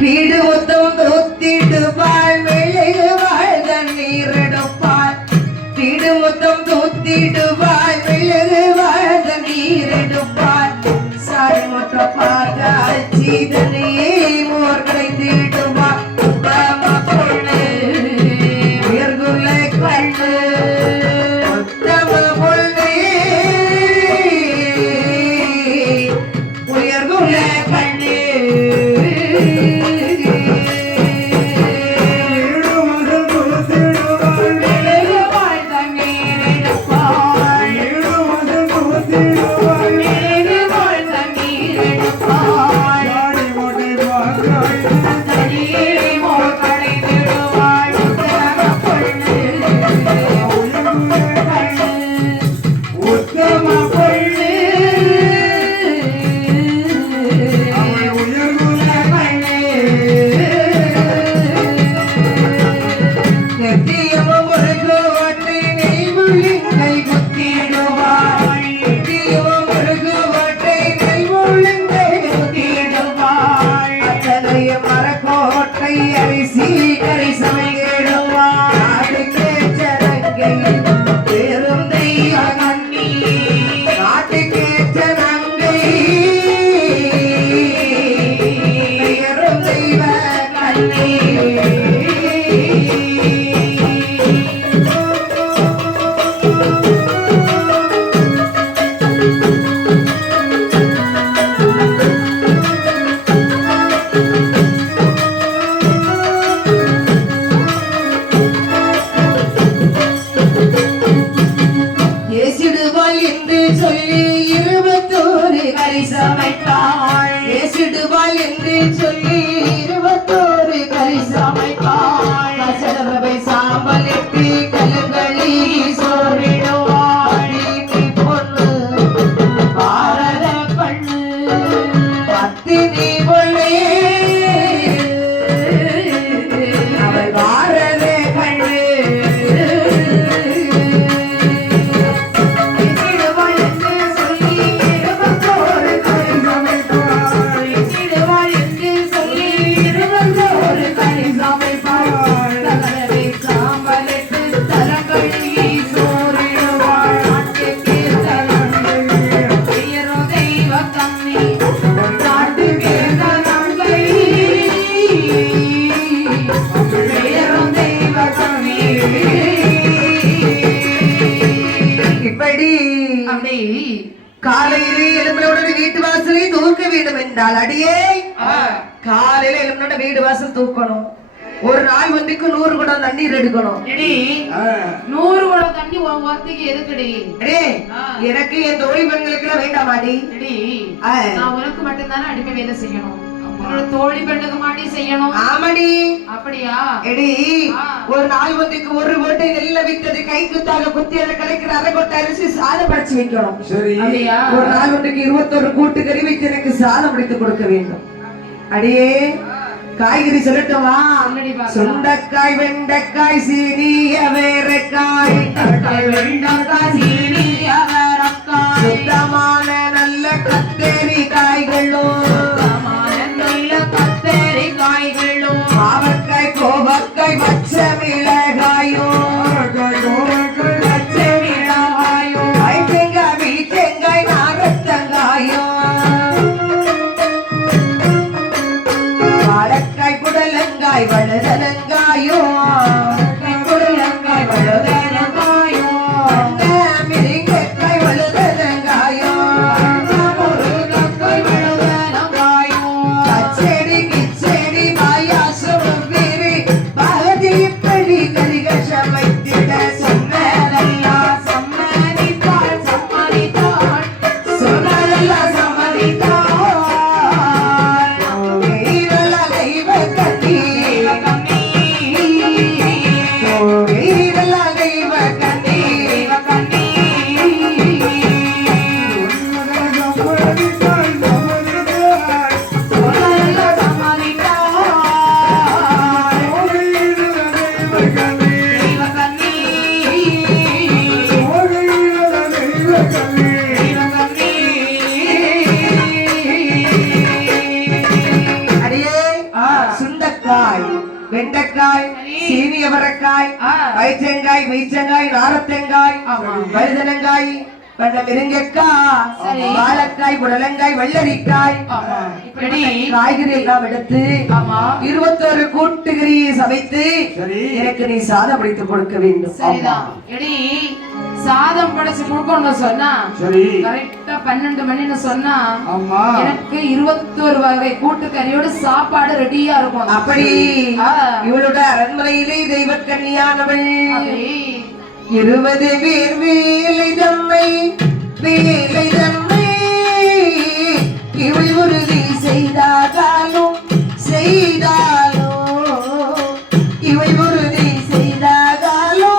வீடு மொத்தம் தூத்திடுவாள் வெள்ளை வாழ் தண்ணீர் எடுப்பாள் வீடு மொத்தம் தூத்திடுவாள் வெள்ளை வாழ் தண்ணீர் எடுப்பாள் சாரி மொத்த பார்த்தால் சீதனையே மோர் கடைந்திடுவாள் பொண்ணு உயர்குல கண்ணு உத்தம பொண்ணு உயர்குல கண்ணு காலையிலே எழுப்பினவுடனே வீட்டு வாசலை தூக்க வேண்டும் என்றால் அடியே காலையில எழுப்பின வீடு வாசல் தூக்கணும் ஒரு நாள் வந்துக்கு 100 குடம் தண்ணீர் எடுக்கணும் 100 குடம் தண்ணி உன் வார்த்தைக்கு எதுக்குடி எனக்கு என் தோழி பெண்களுக்கு எல்லாம் வேண்டாமாடி நான் உனக்கு மட்டும்தானே அடிமை வேலை செய்யணும் தோழி பெண்ணுக்கு மாட்டி செய்யணும் ஆமாடி அப்படியா எடி ஒரு நாள் வந்துக்கு ஒரு கோட்டை நெல்ல வித்தது கை குத்தாக குத்தி அதை கிடைக்கிற அரை கோட்டை அரிசி சாதம் படைச்சு வைக்கணும் ஒரு நாள் வந்துக்கு 21 கூட்டு கறி வைத்து எனக்கு சாதம் முடித்து கொடுக்க வேண்டும் அடியே காய்கறி சொல்லட்டுமா சுண்டக்காய் வெண்டைக்காய் சீனிய வேரைக்காய் வெண்டைக்காய் சீனிய வேரைக்காய் சுத்தமான நல்ல கத்தேரி காய்களும் பாவக்காய் கோவக்காய் பச்சை மிளகாயும் பச்சை மிளகாயும் தேங்காய் வீட்டெங்காய் நாரத்தங்காயும் வாழைக்காய் குடலங்காய் வழுதலங்காயும் குடலங்காய் வழுதலங்காயும் மிருங்கைக்காய் வழுதலங்காயும் வெண்டைக்காய், சீனி அவரைக்காய், பயிற்றங்காய், மீச்சங்காய், நாரத்தங்காய், வழுதனங்காய், மிருங்கக்காய், வாழைக்காய், புடலங்காய், வெள்ளரிக்காய், காய்கறி எல்லாம் எடுத்து 21 கூட்டுகறியை சமைத்து எனக்கு நீ சாதம் அடித்து கொடுக்க வேண்டும். சாதம் படைச்சு கொடுக்கணும்னு சொன்னா கரெக்டா 12 மணின்னு சொன்னா எனக்கு 21 வகை கூட்டுக்கறியோட சாப்பாடு ரெடியா இருக்கும். அப்படி இவளோட அரண்மனையிலே தெய்வக்கன்னியானவள் 20 பேர் வேலை தம்மை இவள் உறுதி செய்தாலும் இவள் உறுதி செய்தாலும்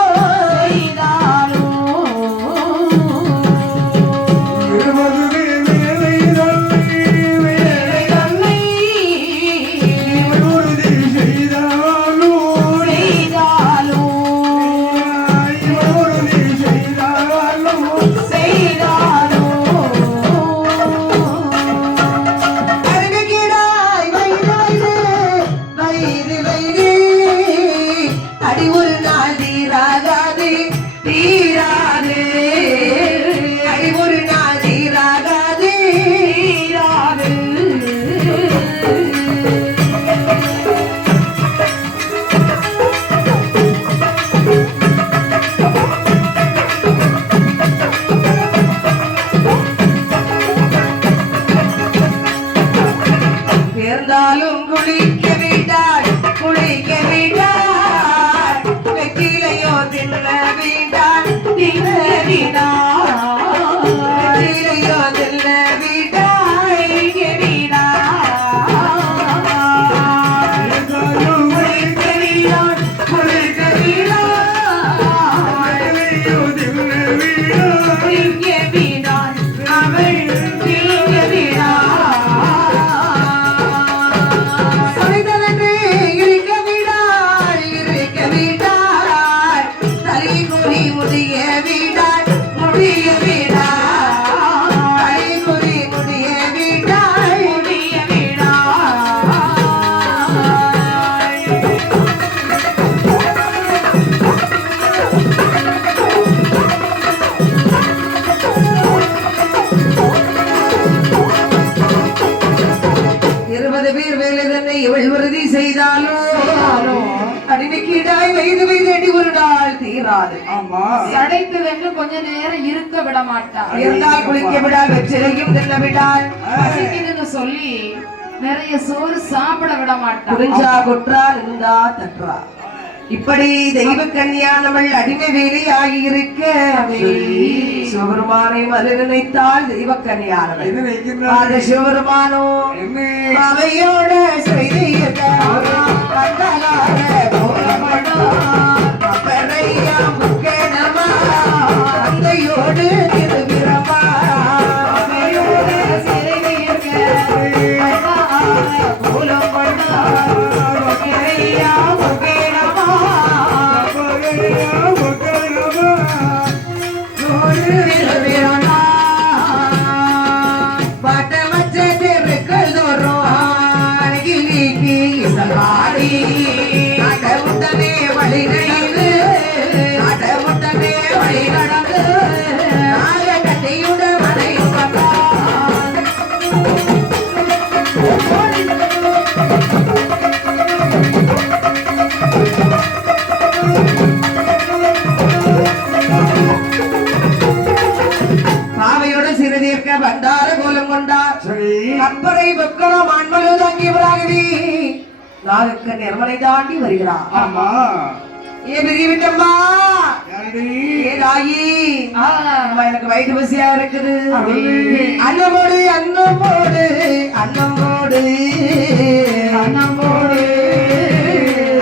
அடிமைக்கிடாய் வயது அடி ஒரு நாள் தீராது. சடைத்து கொஞ்ச நேரம் இருக்க விட மாட்டார். இருந்தால் குளிக்க விடால் வெற்றிலையும் தின்ன விடால் பசிக்குதுன்னு சொல்லி நிறைய சோறு சாப்பிட விட மாட்டார். புரிஞ்சா கொற்றா இருந்தா தற்றா. இப்படி தெய்வ கன்னியானவள் அடிமை வேலை ஆகியிருக்க சிவபெருமானை மறு நினைத்தால் தெய்வ கன்னியானவள் சிவபெருமானோ அவையோட தந்தையோடு திருவிரமா அடமுட்டனே வழி நடந்து கட்டையுட மனையும் பாவையோட சிறுதீர்க்க பண்டார கோலம் கொண்டார். அப்பறை வெக்கணம் ஆண்மலு தங்கியவராகவே நாளுக்கு நிர்மலை தாண்டி வருகிறார். ஏ பெரிய விட்டம்மா ஏதாயி எனக்கு வயிற்று பசியா இருக்குது. அன்னமோடு அன்னமோடு அன்னமோடு அன்னமோடு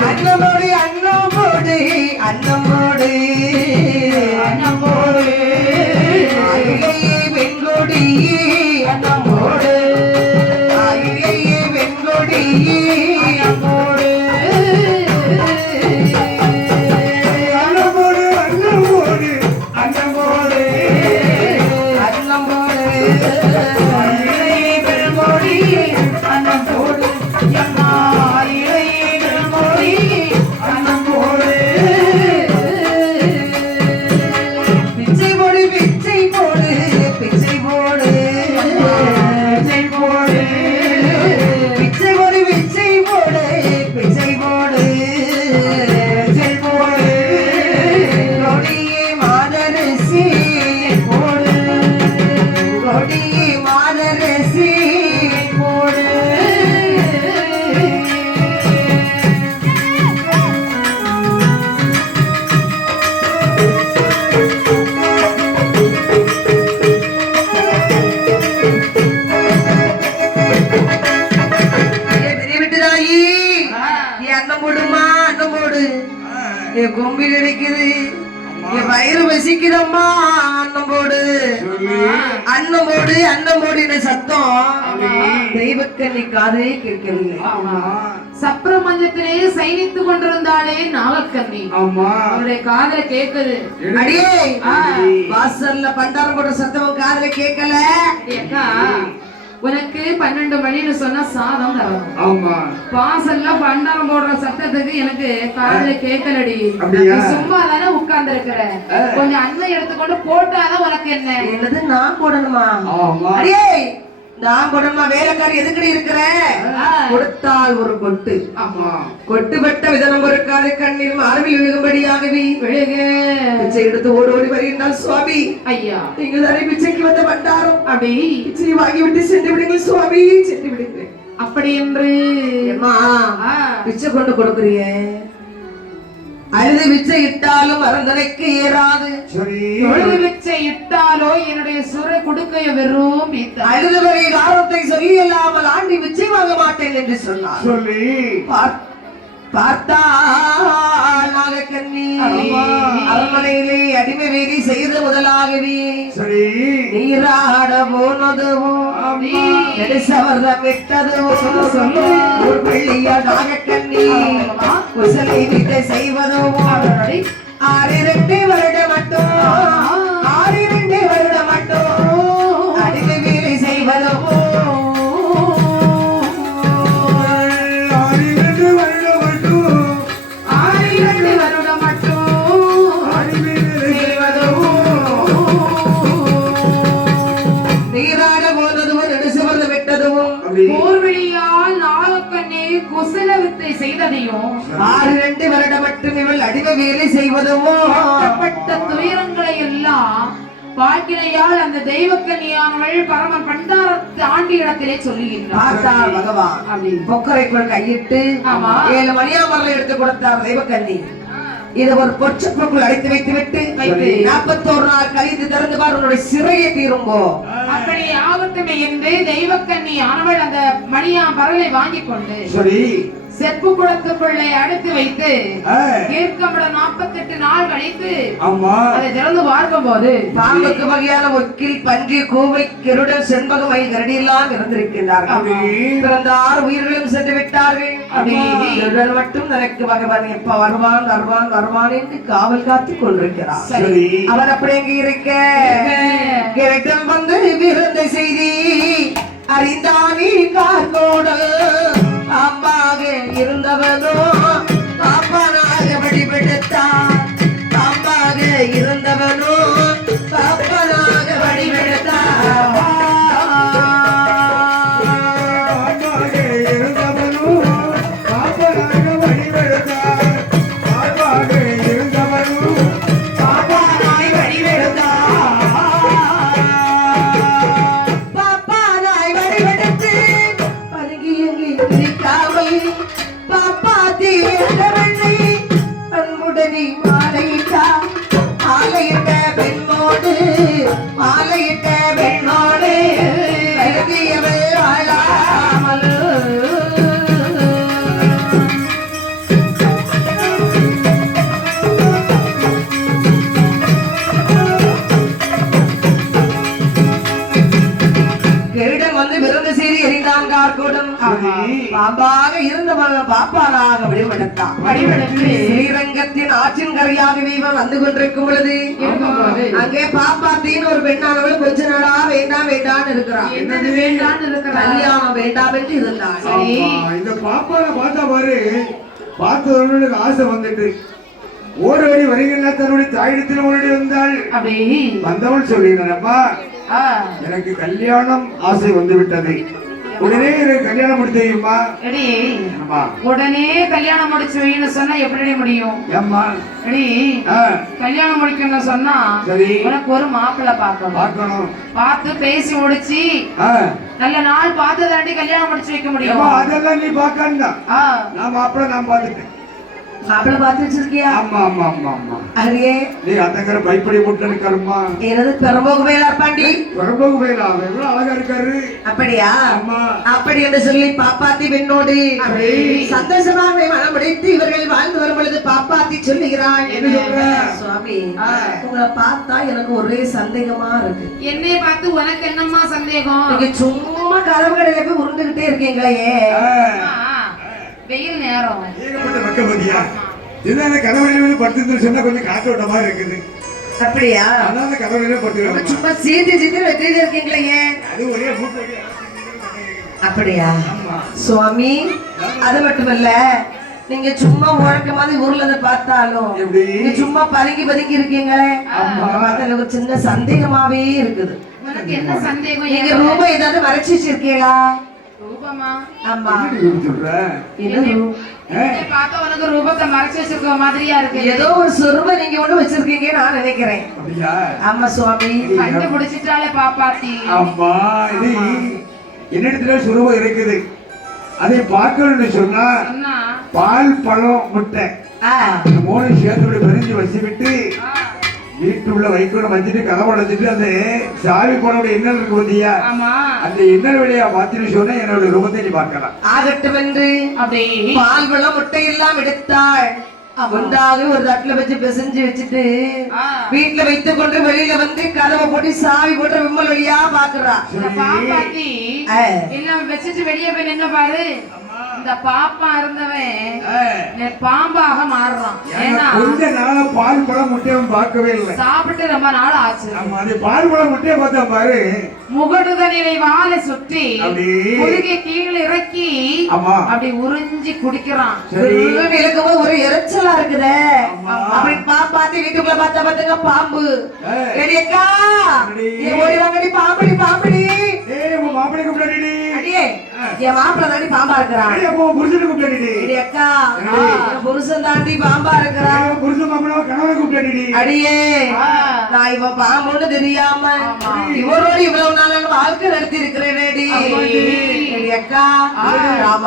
அன்னமோடு அன்னமோடு அன்னமோடு அன்னமோடு வெண்கொடி அன்னமோடு வெண்கொடி அன்னமோடு அன்னமோடு அன்னம் போடுமா அன்னம் போடு என் கொம்பி கிடைக்குது என் வயிறு வசிக்குதம்மா அன்னம் போடு அன்னம் போடு அன்னம் போடு சத்தம் தெய்வக்கண்ணி காதே கேட்கவில்லை. சப்ரமஞ்சத்திலே சைனித்துக் கொண்டிருந்தாலே நாகக்கண்ணி அவருடைய காதல கேக்குது. அடியே வாசல்ல பண்டாரம் போடுற சத்தம் காதல கேட்கல. உனக்கு 12 மணின்னு சொன்னா சாதம் தரணும். வாசல்ல பண்டாரம் போடுற சத்தத்துக்கு எனக்கு காதல கேட்கலடி. சும்மா தானே உட்கார்ந்து இருக்கிற, கொஞ்சம் அண்ணன் எடுத்துக்கொண்டு போட்டாதான் உனக்கு என்ன. என்னது நான் போடணுமா? அடியே நான் போடணுமா? வேலைக்காரி எதுக்கடி இருக்கிற? கொடுத்தால் ஒரு கொட்டு கொட்டுப்பட்ட விதனம் பொறுக்காது கண்ணீர் மார்பில் விழுகும்படியாகவே பிச்சை எடுத்து ஓடி ஓடி வருகின்றால் சுவாமி. ஐயா நீங்க தானே பிச்சைக்கு வந்த பண்டாரம், அப்படி பிச்சை வாங்கி விட்டு சென்று விடுங்கள் சுவாமி, சென்று விடுங்க. அப்படி என்று பிச்சை கொண்டு கொடுக்குறிய அழுது பிச்சை இட்டாலும் மறந்தனைக்கு ஏறாது. தொழுது பிச்சை இட்டாலோ என்னுடைய சுரை கொடுக்கைய வெறும் அழுதவரை காரணத்தை சொல்லி இல்லாமல் ஆண்டி பிச்சை வாங்க மாட்டேன் என்று சொன்னார். பார்த்தால் நாகக்கண்ணி அரண்மனையிலே அடிமை வேலை செய்த முதலாகவே நீராட போனதுவும் நெடுசவர்தம் விட்டதுவும் ஒரு வெள்ளியா நாகக்கண்ணி குசலை வித்தை செய்வதும் 6 வருடம் மட்டும் 6 வருடம் மட்டும் அடிமை வேலை செய்வதும் செய்ததையும் 6 வருடம் மட்டும் இவள் அடிமை வேலை செய்வதும் துயரங்களை எல்லாம் வாழ்க்கையால் அந்த தெய்வக்கன்னியானவள் பரம பண்டாரத்து ஆண்டி இடத்திலே சொல்லுகின்றார். பகவான் பொக்கரைக்குள் கையிட்டு 7 மணியாமரம் எடுத்து கொடுத்தார் தெய்வக்கன்னி. இதை ஒரு பொச்சப்புக்குள் அடைத்து வைத்து விட்டு 41 நாள் கழித்து திறந்து பார், உன்னுடைய சிறையை தீரும்போ. அப்படி ஆகட்டுமே என்று தெய்வக்கன்னி ஆனவள் அந்த மணியா பரலை வாங்கி கொண்டு செப்பு குளத்துக்குள்ளே அடைத்து வைத்து தீர்க்கமிட 48 நாள் கழித்து அதை திறந்து பார்க்கும் போது பாம்புக்கு வகையான ஒக்கில் பன்றி கூவை கெருடன் செண்பகம் மயில் கரடியெல்லாம் இருந்திருக்கிறார்கள். பிறந்த 6 உயிர்களும் சென்று விட்டார்கள். மட்டும் எனக்கு பகவான் எப்ப வருவான் வருவான் வருவான் என்று காவல் காத்துக் கொண்டிருக்கிறார். அவர் அப்படி எங்க இருக்க கிரட்டம் வந்து விருந்த செய்தி அறிந்தானே காத்தோடு அம்பாக இருந்தவனோ பாப்பனாக வழிபடுத்தான். அம்பாக இருந்தவனோ பாப்பனாக வழிபடுத்தான். பாம்பாக இருந்தவன் பாப்பானாக வடிவெடுத்தான். ஸ்ரீரங்கத்தின் ஆற்றின் கரையாகவே இவன் வந்து கொண்டிருக்கும் பொழுது அங்கே பாப்பாத்தின்னு ஒரு பெண்ணானவள் கொஞ்ச நாளா வேண்டாம் வேண்டான்னு இருக்கிறான். என்னது வேண்டான்னு இருக்கிறான்? கல்யாணம் வேண்டாம் என்று இருந்தான். இந்த பாப்பாவை பார்த்தா பாரு, பார்த்தவர்களுக்கு ஆசை வந்துட்டு ஓடி வருகின்ற தன்னுடைய தாயிடத்தில் ஓடி வந்தாள். வந்தவள் சொல்லினப்பா, எனக்கு கல்யாணம் ஆசை வந்து விட்டது, உடனே கல்யாணம் முடிச்சு வையுமா? உடனே கல்யாணம் முடிச்சு வைன்னு சொன்னா எப்படி முடியும்? கல்யாணம் முடிக்கணும்னு சொன்னா உனக்கு ஒரு மாப்பிள்ளை பார்க்கணும். பார்த்து பேசி முடிச்சு நல்ல நாள் பார்த்து தாண்டி கல்யாணம் முடிச்சு வைக்க முடியும். அதெல்லாம் நீ பார்க்கணும். நான் மாப்பிள்ளை நான் பார்த்துட்டேன். மாப்பிள்ளை பார்த்து வச்சிருக்கியா? ஆமா ஆமா ஆமா ஆமா. அடியே நீ அத்தங்கர பைப்படி போட்டு இருக்காருமா. எனது பெரும்போகு வேலா பாண்டி. பெரும்போகு வேலா எவ்வளவு அழகா இருக்காரு. அப்படியா? ஆமா. அப்படி என்று சொல்லி பாப்பாத்தி பெண்ணோடு சந்தோஷமாக மனமுடைத்து இவர்கள் வாழ்ந்து வரும் பொழுது பாப்பாத்தி சொல்லுகிறாள். என்ன சொல்ற? சுவாமி, உங்களை பார்த்தா எனக்கு ஒரே சந்தேகமா இருக்கு. என்னைய பார்த்து உனக்கு என்னம்மா சந்தேகம்? நீங்க சும்மா கதவு கடையில போய் உருண்டுகிட்டே இருக்கீங்களே. வெயில் நேரம் ஏகப்பட்ட வெக்கபதியா. இதுதான் கதவரையில படுத்து சொன்னா கொஞ்சம் காற்றோட்டமா இருக்குது. அப்படியா? அதான் கதவரையில படுத்து சும்மா சீட்டு வெட்டிட்டு இருக்கீங்களே. அது ஒரே மூட்டு. அப்படியா? சுவாமி, அது மட்டுமல்ல, நீங்க சும்மா உழக்க மாதிரி ஊர்ல இருந்து பார்த்தாலும் நீங்க சும்மா பதுங்கி இருக்கீங்களே. எனக்கு சின்ன சந்தேகமாவே இருக்குது. உனக்கு என்ன சந்தேகம்? நீங்க ரூபா ஏதாவது மறைச்சு வச்சிருக்கீங்களா? ரூபமா? ஆமா. பார்த்தா உனக்கு ரூபத்தை மறைச்சு வச்சிருக்க மாதிரியா இருக்கு. ஏதோ ஒரு சொருப நீங்க ஒண்ணு வச்சிருக்கீங்கன்னு நான் நினைக்கிறேன். ஆமா சுவாமி. கண்டுபிடிச்சிட்டாலே பாப்பாத்தி. ஆமா, இது என்னிடத்துல சொருபம் இருக்குது. அதை பார்க்கணும்னு சொன்னா பால் பழம் முட்டை மூணு சேர்த்து பிரிஞ்சு வச்சுக்கிட்டு வீட்டுள்ள வைக்கணும் வச்சுட்டு கதவை அடைச்சிட்டு அந்த சாவி போனோட எண்ணல் இருக்கு பத்தியா, அந்த எண்ணல் வழியா பார்த்துட்டு சொன்னா என்னோட ரூபத்தை நீ பார்க்கலாம். ஆகட்டும் என்று பால் பழம் முட்டை எல்லாம் எடுத்தாள். ஒன்றாக ஒரு தட்டுல வச்சு பிசைஞ்சு வச்சுட்டு வீட்டுல வைத்துக் கொண்டு வெளியில வந்து கதவை போட்டு சாவி போட்டு விம்மல் வழியா பாக்குறா. பாப்பாத்தி எல்லாம் வச்சுட்டு வெளியே போய் நின்னு பாரு. இந்த பாப்பா இருந்தவன் பாம்பாக மாறுறான். ஏன்னா கொஞ்ச நாள பால் பழம் முட்டையும் பார்க்கவே இல்லை. சாப்பிட்டு ரொம்ப நாள் ஆச்சு. பால் பழம் முட்டையை பார்த்தா பாரு, முகடுதனிலை வாழை சுற்றி முதுகை கீழே இறக்கி அப்படி உறிஞ்சி குடிக்கிறான். ஒரு எரிச்சலா இருக்குதே. அப்படி பாப்பாத்தி வீட்டுக்குள்ள பார்த்தா பாத்துங்க பாம்பு. ஓடி வாங்கடி பாம்படி பாம்படி. மாப்பிள்ளை கூப்பிடாடி. என் மாப்பிள்ள தாண்டி பாம்பா இருக்கிறான். புருஷனை கூப்பிடாடி. அக்கா, புருஷன் தாண்டி பாம்பா இருக்கிறான். புருஷன் மாப்பிள்ள கணவனை கூப்பிடாடி. அடியே, நான் இவன் பாம்புன்னு தெரியாம இவரோடு இவ்வளவு நாள் வாழ்க்கை நடத்தி இருக்கிறேனேடி. அக்கா,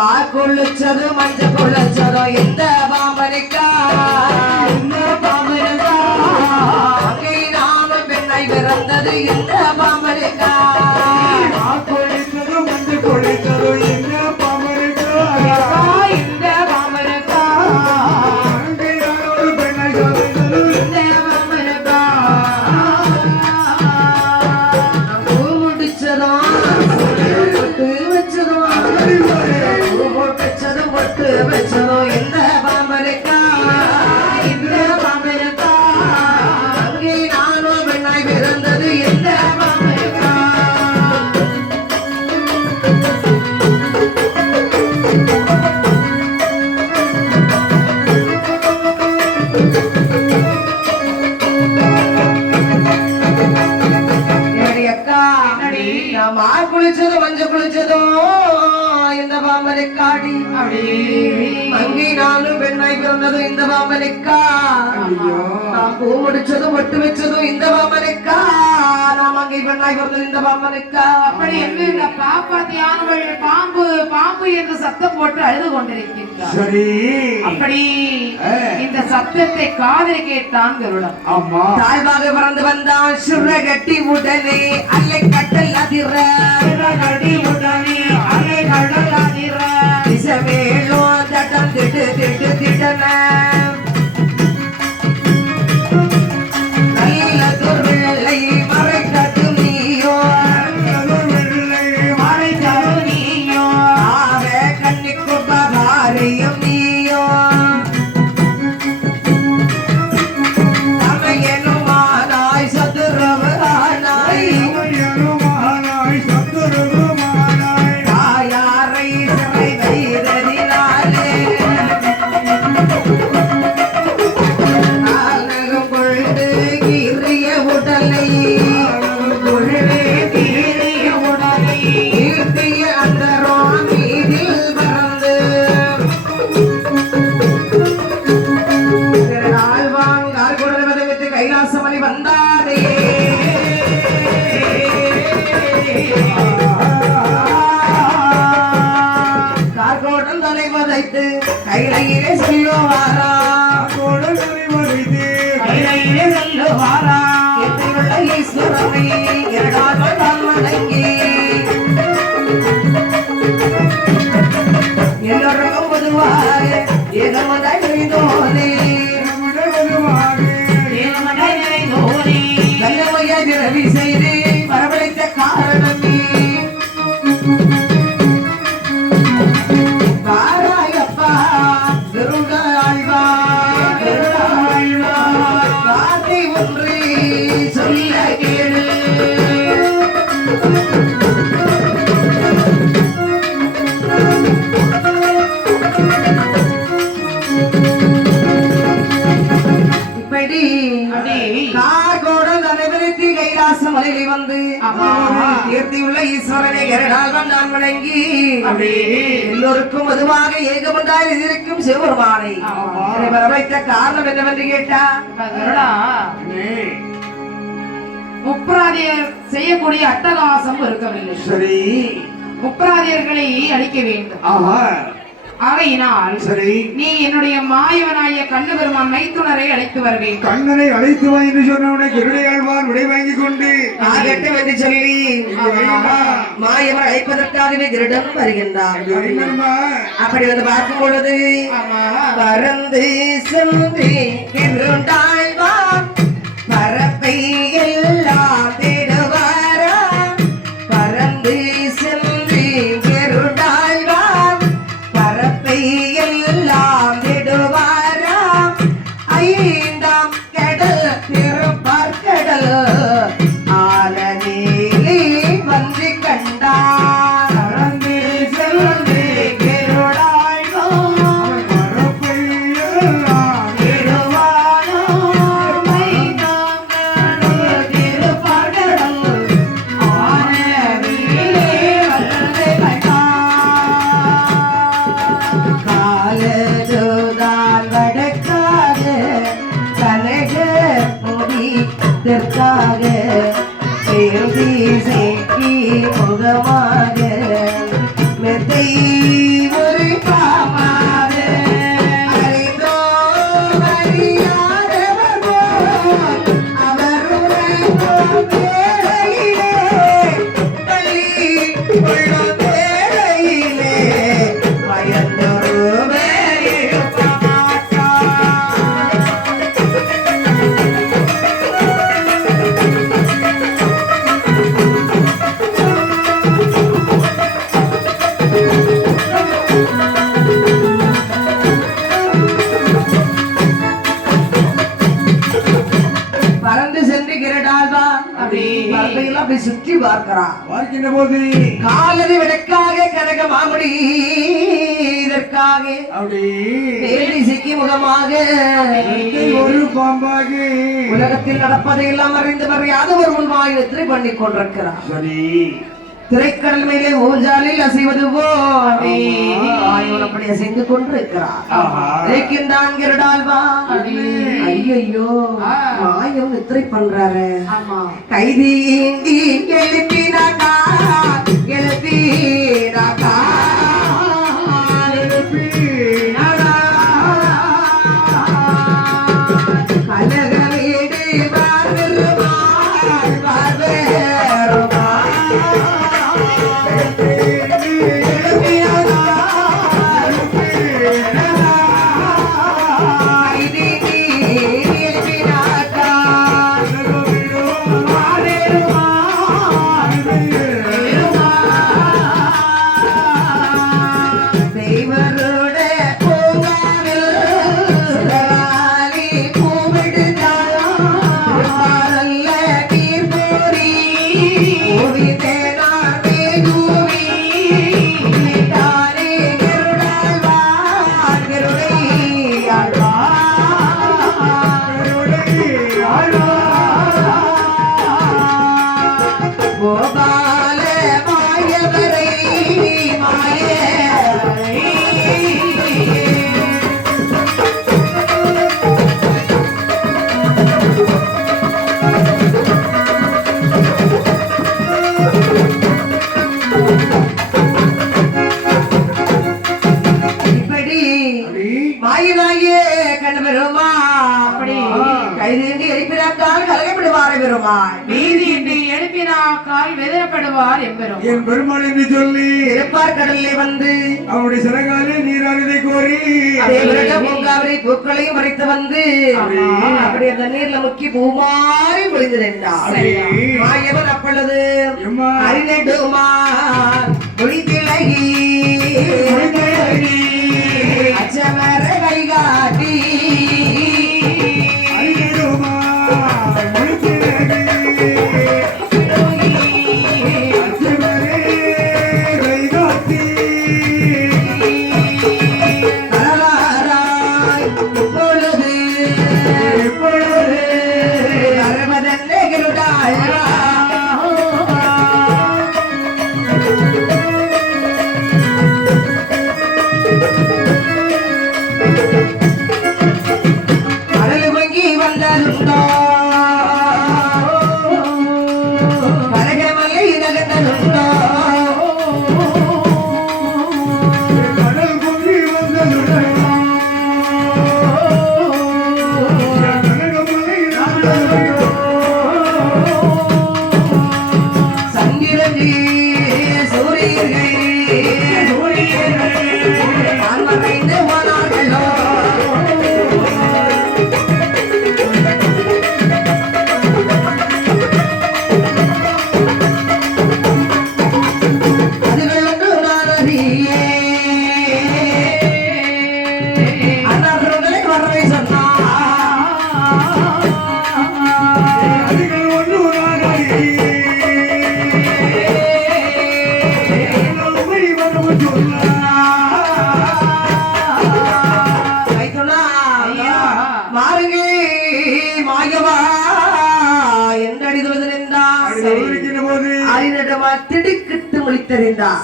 நான் கொள்ளுச்சது மஞ்ச கொள்ளுச்சதோ எந்த பாம்பனுக்கா, எந்த பாம்பனுக்கா, அங்கே நானும் பெண்ணாய் பிறந்தது எந்த பாம்பனுக்கா, கொள்ளுச்சதோ என்ன பாம்பனுக்கா, இந்த பாம்பனுக்கா, அங்கே நானோடு பெண்ணாய் பிறந்தது எந்த பாம்பனுக்கா, முடிச்சதோ பொட்டு வச்சதோ எந்த பாம்பனுக்கா, இந்த பாம்பனுக்கா, அங்கே நானும் பெண்ணாய் பிறந்தது எந்த பாம்பனுக்கா. அக்கா, நான் குளிச்சதோ மஞ்சள் குளிச்சதோ இந்த பாம்பனுக்காடி, அங்கே நானும் பெண்ணாய் பிறந்ததும் இந்த பாம்பனுக்கா, நான் பூ முடிச்சதும் ஒட்டு வச்சதும் இந்த பாம்பனுக்கா, நாம் அங்கே பெண்ணாய் பிறந்தது இந்த பாம்பனுக்கா. அப்படி என்று இந்த பாப்பாத்தியானவள் பாம்பு பாம்பு என்று சத்தம் போட்டு அழுது கொண்டிருக்கின்றார். சரி, அப்படி இந்த சத்தத்தை காதில் கேட்டான் கருடன். தாய்பாக பிறந்து வந்தான் சுர கட்டி உடனே அல்லை கட்டல் அதிர, கட்டி உடனே அலை கடல் அதிர, திசவேலோ தட்டம் திட்டு திட்டு திட்டன, நல்லதொரு வெள்ளை மறைத்தது நீயோ, மறைத்தது நீயோ, ஆவ கண்ணிக்கு பாரியம் நீயோ, தமையனுமானாய் சதுரவரானாய், தாயாரை சிறை வைதறினாய், கையிலே சொல்லுவாரா கோடலை மறைத்து கையிலே சொல்லுவாரா எத்திலுள்ள ஈஸ்வரனை இரண்டாக தான் வணங்கி எல்லோருக்கும் பொதுவாக ஏகமதாய் நிறைந்தோனே நல்லமையா திரவி செய்து வரவழைத்த காரணம் நீ பாராயப்பா வார்த்தை ஒன்று சொல்ல கேளு இப்படி கார்கோடம் நடைபெறுத்தி கைலாச மலையில் வந்து கீர்த்தியுள்ள ஈஸ்வரனை இரண்டால் நான் வணங்கி எல்லோருக்கும் பொதுவாக ஏகமந்தாய் இருக்கும் சிவபெருமானை வரவைத்த காரணம் என்னவென்று கேட்டா முப்பராதியர் செய்யக்கூடிய அட்டகாசம் இருக்கவில்லை. சரி முப்பராதியர்களை அழிக்க வேண்டும். ஆகையினால் சரி நீ என்னுடைய மாயவனாய கண்ண பெருமான் மைத்துனரை அழைத்து வருவேன். கண்ணனை அழைத்து வா என்று சொன்னவனை கருடையாழ்வார் விடை வாங்கி கொண்டு ஆகட்டும் என்று சொல்லி மாயவன் அழைப்பதற்காகவே திருடன் வருகின்றார். அப்படி வந்து பார்க்கும் பொழுது பறந்து சென்று திருண்டாழ்வார் பரப்பை எல்லாம் தேடுவாரா பறந்து சென்று திருண்டாழ்வார் பரப்பை எல்லாம் தேடுவாரா ஐந்தாம் கடல் திருப்பார்கடல் ஆலநீலி வந்து கண்டார் பறந்து சென்று திருடாழ்வார் பரப்பை எல்லாம் தேடுவாரா ஐந்தாம் கடல் திருப்பார்கடல் ஆலநீலி வந்து கண்டார் காலதுதான் வடக்காக கனக முடி தெற்காக தேர்தி சேக்கி முகமாக மெத்தை ஒரு பாமாக அறிந்தோ அறியாதவர் போல் அவருடன் வேளையிலே தள்ளி கொள்ளும் வேளையிலே பயந்தொருவே இருக்க மாட்டார். பறந்து சென்று கிரடால்தான் பறவையெல்லாம் அப்படி சுற்றி பார்க்கிறான். பார்க்கின்ற போது காலடி விளக்காக கனக மாமுடி இதற்காக அப்படி தேடி சிக்கி முகமாக ஒரு பாம்பாக உலகத்தில் நடப்பதையெல்லாம் அறிந்து அறியாத ஒரு முன்வாயுத்திரை பண்ணி கொண்டிருக்கிறார். சரி திரைக்கடல் மேலே ஊஞ்சாலில் அசைவது போல் ஆயுள் அப்படி அசைந்து கொண்டிருக்கிறார். இருக்கின்றான் கிருடால்வா. ஐயோ மாயம் நித்திரை பண்றாரு. கைதி எழுப்பினாக்கா எழுப்பினாக்கா கலக வீடு வாழ்வார் வாழ்வார் மாயினாயே கண்ண பெருமா அப்படி கைதின்றி எழுப்பினாக்கால் கலகப்படுவார பெருமாள் நீதியின்றி எழுப்பினாக்கால் வெதரப்படுவார் என்பரும் என் பெருமாள் என்று சொல்லி இருப்பார் கடல்ல வந்து அவருடைய சிறகாலே நீரானதை கோரி பூங்காவரை பூக்களையும் மறைத்து வந்து அப்படி அந்த நீர்ல முக்கி பூமாறி பொழிந்திருந்தார் மாயவன் அப்பொழுது அறிநடுமார் மொழித்திலகி அச்சமர கைகாட்டி திடுக்கிட்டு முழித்தறிந்தார்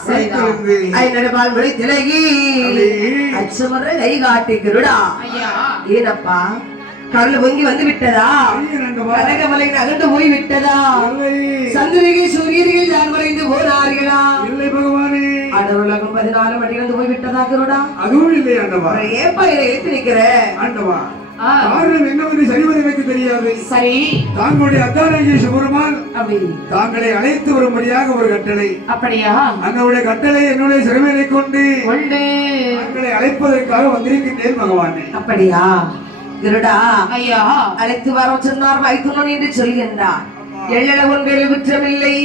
அச்சமர கை காட்டுகிறா ஏனப்பா கடல் பொங்கி வந்து விட்டதா கனகமலை நகர்ந்து போய் விட்டதா சந்திரிகை சூரியர்கள் யார் மறைந்து போனார்களா இல்லை பகவானே அடவுலகம் 14 மணிலிருந்து போய் விட்டதா கருடா அதுவும் இல்லை ஆண்டவா ஏப்பா இதை எழுத்து நிக்கிற ஆண்டவா காரணம் என்னவென்று சரிவர எனக்கு தெரியாது சரி தாங்களுடைய அத்தாராகிய சிவபெருமான் அப்படி தாங்களை அழைத்து வரும்படியாக ஒரு கட்டளை அப்படியா அன்னுடைய கட்டளை என்னுடைய சிறுமையை கொண்டு தாங்களை அழைப்பதற்காக வந்திருக்கின்றேன் பகவானே அப்படியா திருடா ஐயா அழைத்து வர சொன்னார் வைத்துணன் என்று சொல்கின்றார் எள்ளள ஒன்றில் குற்றமில்லை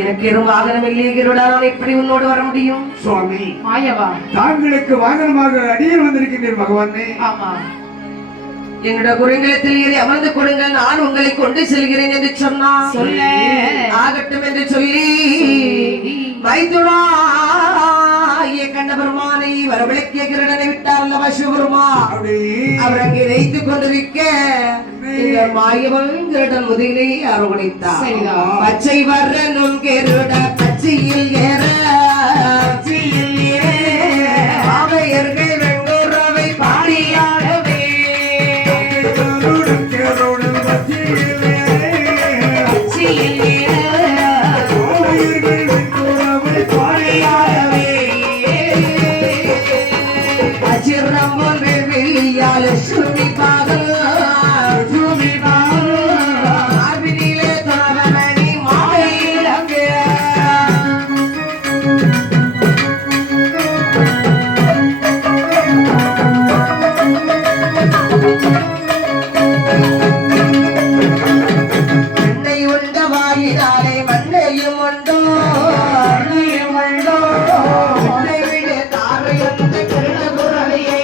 எனக்கு எதுவும் வாகனம் இல்லை கிருடா நான் எப்படி உன்னோடு வர முடியும் சுவாமி மாயவா தாங்களுக்கு வாகனமாக அடியில் வந்திருக்கின்றேன் பகவானே ஆமா என்னோட குருங்கலத்தில் ஏறி அமர்ந்து கொடுங்கள் நான் உங்களை கொண்டு செல்கிறேன் என்று சொன்னார் ஆகட்டும் என்று சொல்லி வைத்துணா கண்ட பெருமானை வரவிளக்கிய கிருடனை விட்டார் அல்லவா சிவபெருமா அவர் அங்கே வைத்துக் கொண்டிருக்க மாயவன் கிருடன் முதுகிலே அரவணைத்தார் பச்சை வர்றனும் கிருட கட்சியில் ஏற அவையர்கள் வெங்கோரவை பாடியாடவே சுமி பாகல் ஆர்பினிலே தொடரமணி மாயிலங்கே என்னை உண்ட வாயினாலே மண்ணையும் உண்டோ மண்ணையும் உண்டோ மண்ணை விட தாரையந்த கிருட குரலையை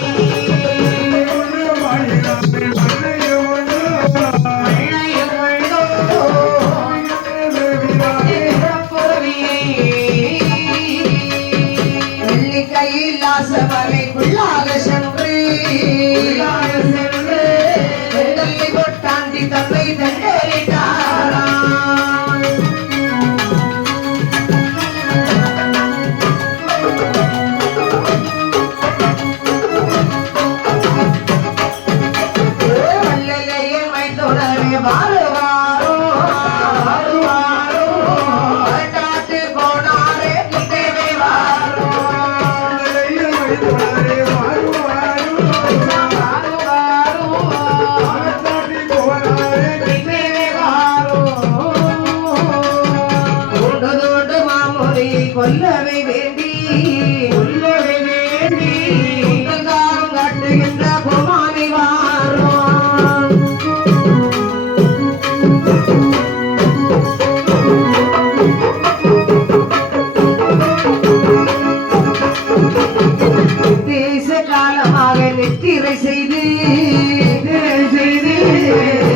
நெத்திரை செய்து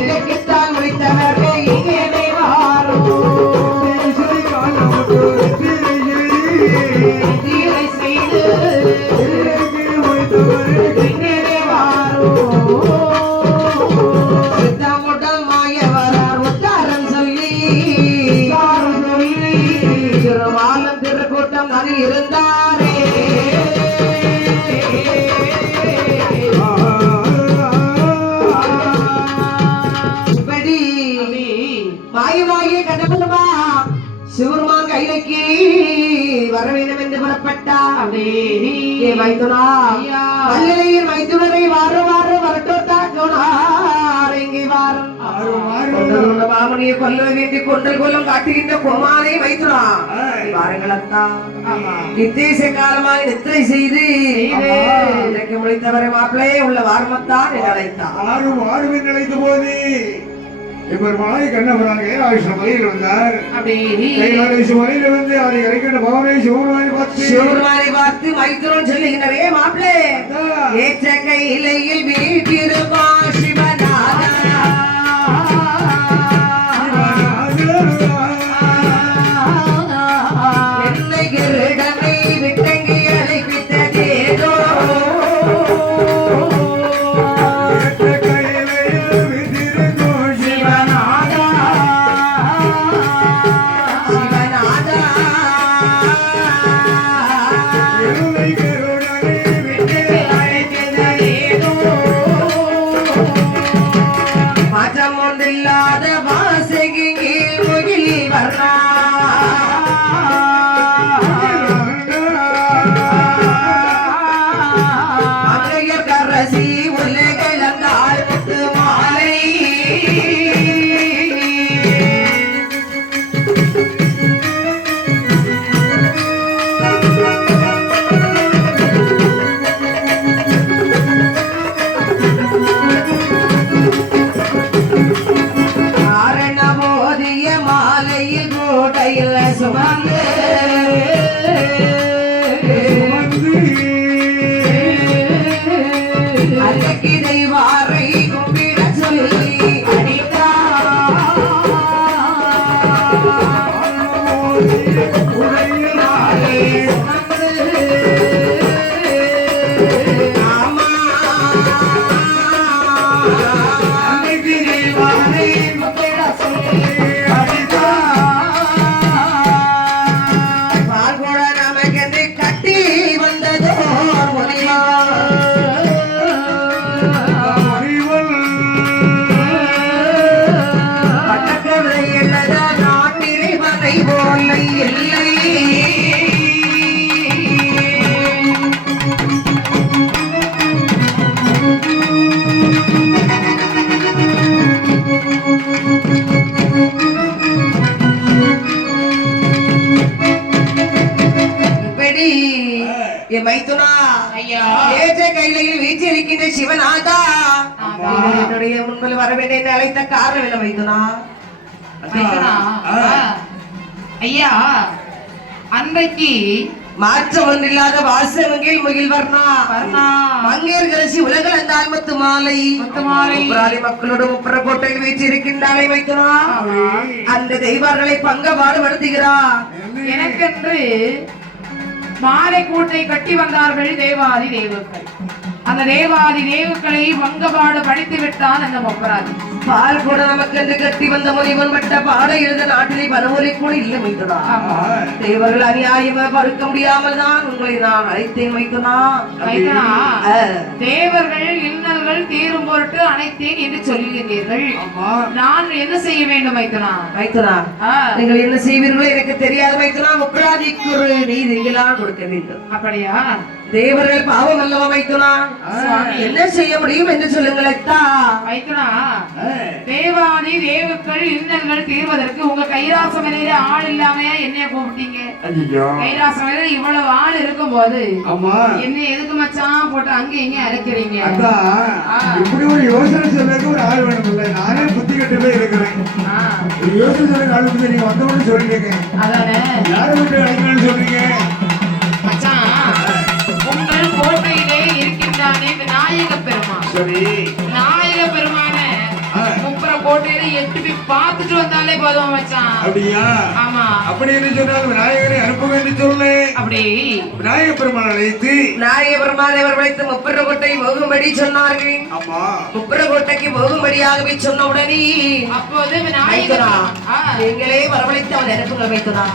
இலக்கித்தான் முடித்தவர்கள் இங்கே வாரும் நெத்திரை செய்து இங்கே வாரும் சித்தமுடல் மாயவரார் உத்தாரம் சொல்லி திருமாலம் திருக்கூட்டம் அதில் இருந்தாரே மாயமாகிய கடவுளமா சிவருமான் கைலைக்கு வர வேண்டும் என்று புறப்பட்டார் மைத்துனர் மைத்துனரை வரட்டோட்டார் இங்கே வாரம் மாமனியை கொல்ல வேண்டி கொண்டல் கொல்லம் காட்டுகின்ற குமாரை மைத்துனா வாருங்களத்தா நித்தேச காலமாக நித்திரை செய்து இன்றைக்கு முடித்தவரை மாப்பிளே உள்ள வாரமத்தான் அழைத்தார் நினைத்த போது இப்பெருமானாய் கண்ணபுரான் கைலாச மலையில் வந்தார். கைலாச மலையில் வந்து அவரை இறைக்கின்ற பவனை சிவபெருமானை பார்த்து மைத்துனன் சொல்லுகின்றே மாப்பிளே ஏற்ற கையிலையில் வீட்டிருமா சிவநாதா என்னை கிருடனை விட்டங்கி அழைப்பித்ததேதோ மைத்துனா ஏற்ற கையிலையில் வீச்சிருக்கின்ற சிவநாதா என்னுடைய முன்பில் வர வேண்டிய என்ன அழைத்த காரணம் என்ன மைத்துனா ஐயா அன்றைக்கு மாற்றம் ஒன்றில்லாத வாசகங்கள் முகில் வர்ணா மங்கையர் கரசி உலகில் அந்த ஆல்மத்து மாலை மக்களோடு முப்பர கோட்டையில் வீச்சிருக்கின்றாலே மைத்துனா அந்த தெய்வங்களை பங்கபாடு படுத்துகிறார் எனக்கென்று மாலை கூட்டை கட்டி வந்தார்கள் தேவாதி தேவர்கள். அந்த தேவாதி தேவர்களை பங்கபாடு படித்து விட்டான் அந்த முப்பராதி. பால் கூட நமக்கு என்று கட்டி வந்த முனிவன் மட்ட பாட எழுத நாட்டிலே பனமொழி கூட இல்லை மைத்துனா. தேவர்கள் அநியாயமா படுக்க முடியாமல் தான் உங்களை நான் அழைத்தேன் மைத்துனா. தேவர்கள் இன்னல்கள் தீரும் பொருட்டு அழைத்தேன் என்று சொல்லுகிறீர்கள். நான் என்ன செய்ய வேண்டும் மைத்துனா? மைத்துனா நீங்கள் என்ன செய்வீர்களோ எனக்கு தெரியாது மைத்துனா. முப்பராதிக்கு ஒரு நீதிங்களாம் கொடுக்க வேண்டும். அப்படியா? தேவர்கள் பாவம் அல்லவா மைத்துனா? என்ன செய்ய முடியும் என்று சொல்லுங்களா மைத்துனா. தேவாதி தேவர்கள் இன்னல்கள் தீர்வதற்கு உங்க கைலாச மலையில ஆள் இல்லாமையா என்னைய கூப்பிட்டீங்க? கைலாச மலையில இவ்வளவு ஆள் இருக்கும் போது என்ன எதுக்கு மச்சான் போட்டு அங்க இங்க அழைக்கிறீங்க? இப்படி ஒரு யோசனை சொல்றதுக்கு ஒரு ஆள் வேணும்ல. நானே புத்தி கட்டு போய் இருக்கிறேன். யோசனை சொல்ற ஆள் வந்து நீங்க வந்தவொன்னு சொல்றீங்க. அதானே யாரை விட்டு அழைக்கணும்னு சொல்றீங்க? மச்சான் உங்கள் கோட்டையிலே இருக்கின்றானே விநாயகர் விநாயக பெருமான். சரி. விநாயக பெருமான முப்புற கோட்டையில எட்டு போய் பார்த்துட்டு வந்தாலே போதும் மச்சான். அப்படியா? ஆமா. அப்படி என்று சொன்னால் விநாயகரை அனுப்புங்க என்று சொல்லு. அப்படி விநாயக பெருமான் அழைத்து விநாயக பெருமான் அவர் விளைத்து முப்புற கோட்டை போகும்படி சொன்னார்கள். ஆமா. முப்புற கோட்டைக்கு போகும்படியாகவே சொன்ன உடனே அப்போது விநாயகரா நீங்களே வரவழைத்து அவன் அனுப்புங்கள் வைத்ததா.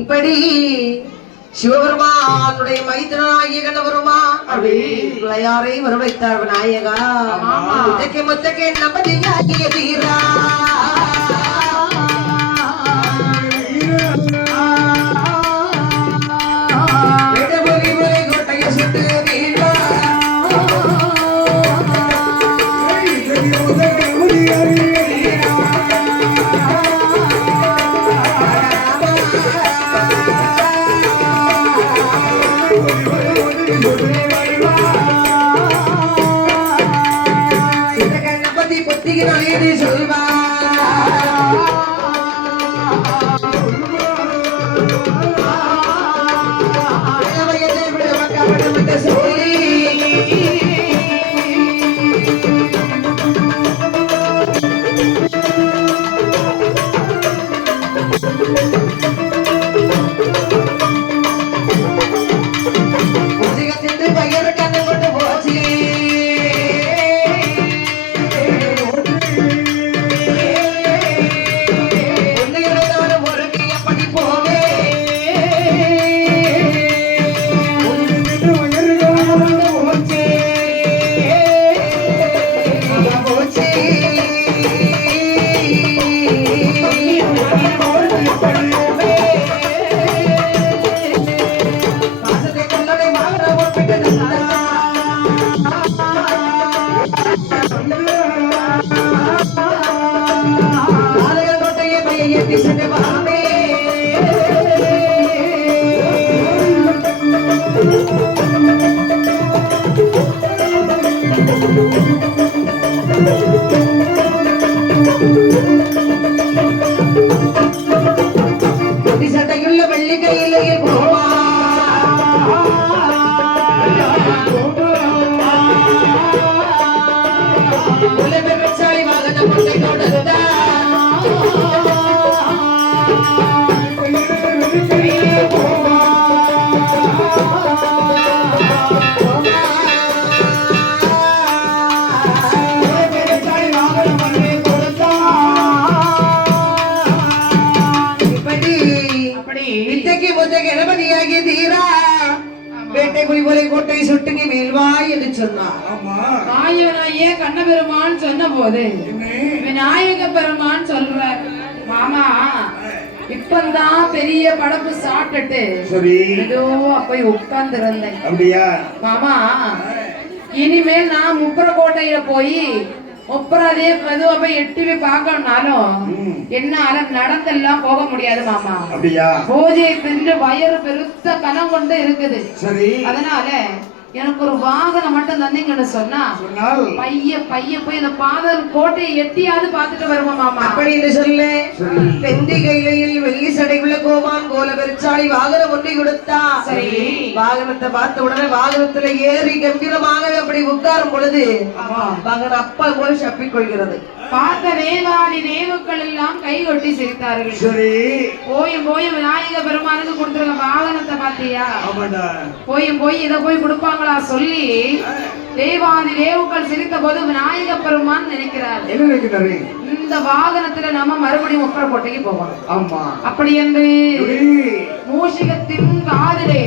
இப்படி சிவபெருமானுடைய மைத்திரனாகிய கண்ணபெருமா பிள்ளையாரை வரவழைத்தார் விநாயகா. முத்தக்கே முத்தக்கே நம்பதியாகிய தீரா கோட்டையை சுட்டு வீழ்வா சொல்வா சொல்லி பயிர் கண்ணு கொண்டு போச்சு. சட்டையுள்ள வெள்ளி கையிலே போமா பெருச்சாளி வாகன கொண்டை கொடுத்தா கணபதியாகிய தீரா வேட்டை புலிபோலை கோட்டை சுட்டுங்க மேல்வாய் என்று சொன்னார். மாயவனாயே கண்ணபெருமான் சொன்ன போது விநாயக பெருமான் சொல்றார், மாமா இப்பதான் பெரிய படப்பு சாப்பிட்டுட்டு ஏதோ போய் உட்கார்ந்து இருந்தேன். அப்படியா மாமா? இனிமேல் நான் முப்புற கோட்டையில போய் முப்புறாதே மெதுவா போய் எட்டி போய் பார்க்கணும்னாலும் என்னால நடந்தெல்லாம் போக முடியாது மாமா. அப்படியா? பூஜையை தின்று வயிறு பெருத்த கனம் கொண்டு இருக்குது. சரி. அதனால எனக்கு ஒரு வாகனம் மட்டும் தந்தீங்கன்னு சொன்னா சொன்னால் பைய போய் அந்த பாதல் கோட்டையை எட்டியாவது பார்த்துட்டு வருவோம் மாமா. அப்படி என்று சொல்லு. பெந்தி கையிலையில் வெள்ளி சடை உள்ள கோமான் கோல பெருச்சாளி வாகனம் ஒன்றை கொடுத்தா. சரி. வாகனத்தை பார்த்த உடனே வாகனத்துல ஏறி கம்பீரமாக அப்படி உட்காரும் பொழுது வாகனம் அப்பா போல சப்பிக் கொள்கிறது. பார்த்த தேவாதி தேவுக்கள் எல்லாம் கை கொட்டி சிரித்தார்கள். சரி. போயும் விநாயக பெருமானுக்கு கொடுத்துருங்க வாகனத்தை பாத்தியா? ஆமாடா. போய் இதை போய் கொடுப்பாங்களா சொல்லி தேவாதி தேவுக்கள் சிரித்த போது விநாயக பெருமான் நினைக்கிறார், என்ன நினைக்கிறாரு? இந்த வாகனத்துல நாம மறுபடியும் உப்பர கோட்டைக்கு போகணும். ஆமா. அப்படி என்று மூஷிகத்தின் காதிலே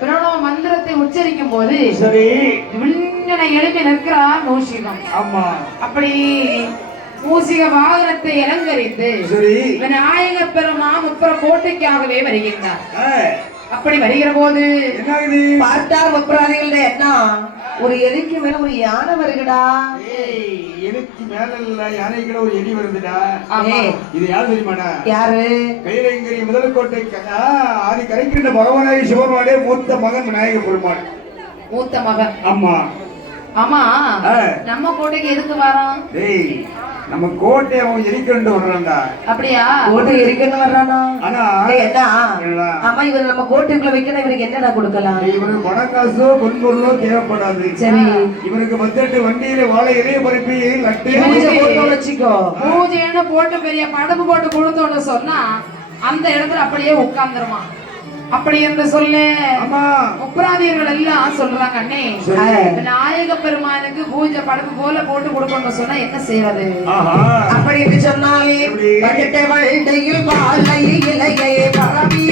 பிரணவ மந்திரத்தை உச்சரிக்கும் போது சரி விண்ணனை எழுப்பி நிற்கிறார் மூஷிகம். ஆமா. அப்படி மூஷிக வாகனத்தை அலங்கரித்து சரி விநாயக பெருமான் உப்பர கோட்டைக்காகவே வருகின்றார். அப்படி வருகிற போது பார்த்தார் முப்பராதிகள் என்ன ஒரு எலிக்கு மேல ஒரு யானை வருகடா. எலிக்கு மேல இல்ல யானைக்கு ஒரு எலி வருதுடா. ஆமா. இது யாரு தெரியுமாடா? யாரு? கையிலங்கிரி முதல்கோட்டை ஆதி கரைக்கின்ற பகவானாகி சிவபெருமானே மூத்த மகன் விநாயக பெருமான். மூத்த மகன். ஆமா. ஆமா. நம்ம கோட்டைக்கு எதுக்கு வரோம்? நம்ம கோட்டை அவன் எரிக்கண்டு வர்றான்டா. அப்படியா? கோட்டை எரிக்கண்டு வர்றானா? ஆனா என்ன ஆமா இவர் நம்ம கோட்டைக்குள்ள வைக்கணும். இவருக்கு என்னடா கொடுக்கலாம்? இவருக்கு பணக்காசோ பொன்பொருளோ தேவைப்படாது. சரி. இவருக்கு 18 வண்டியில வாழை இலைய பரப்பி லட்டு வச்சுக்கோ. பூஜைன்னு போட்டு பெரிய படப்பு போட்டு கொடுத்தோன்னு சொன்னா அந்த இடத்துல அப்படியே உட்கார்ந்துருமா. அப்படி என்று சொல்லு முப்பராதியர்கள் எல்லாம் சொல்றாங்க, அண்ணே விநாயக பெருமானுக்கு பூஜை படப்பு போல போட்டு கொடுக்கணும்னு சொன்னா என்ன செய்வது? அப்படி என்று சொன்னாலே வளையில் வாழை இலையை பரப்பி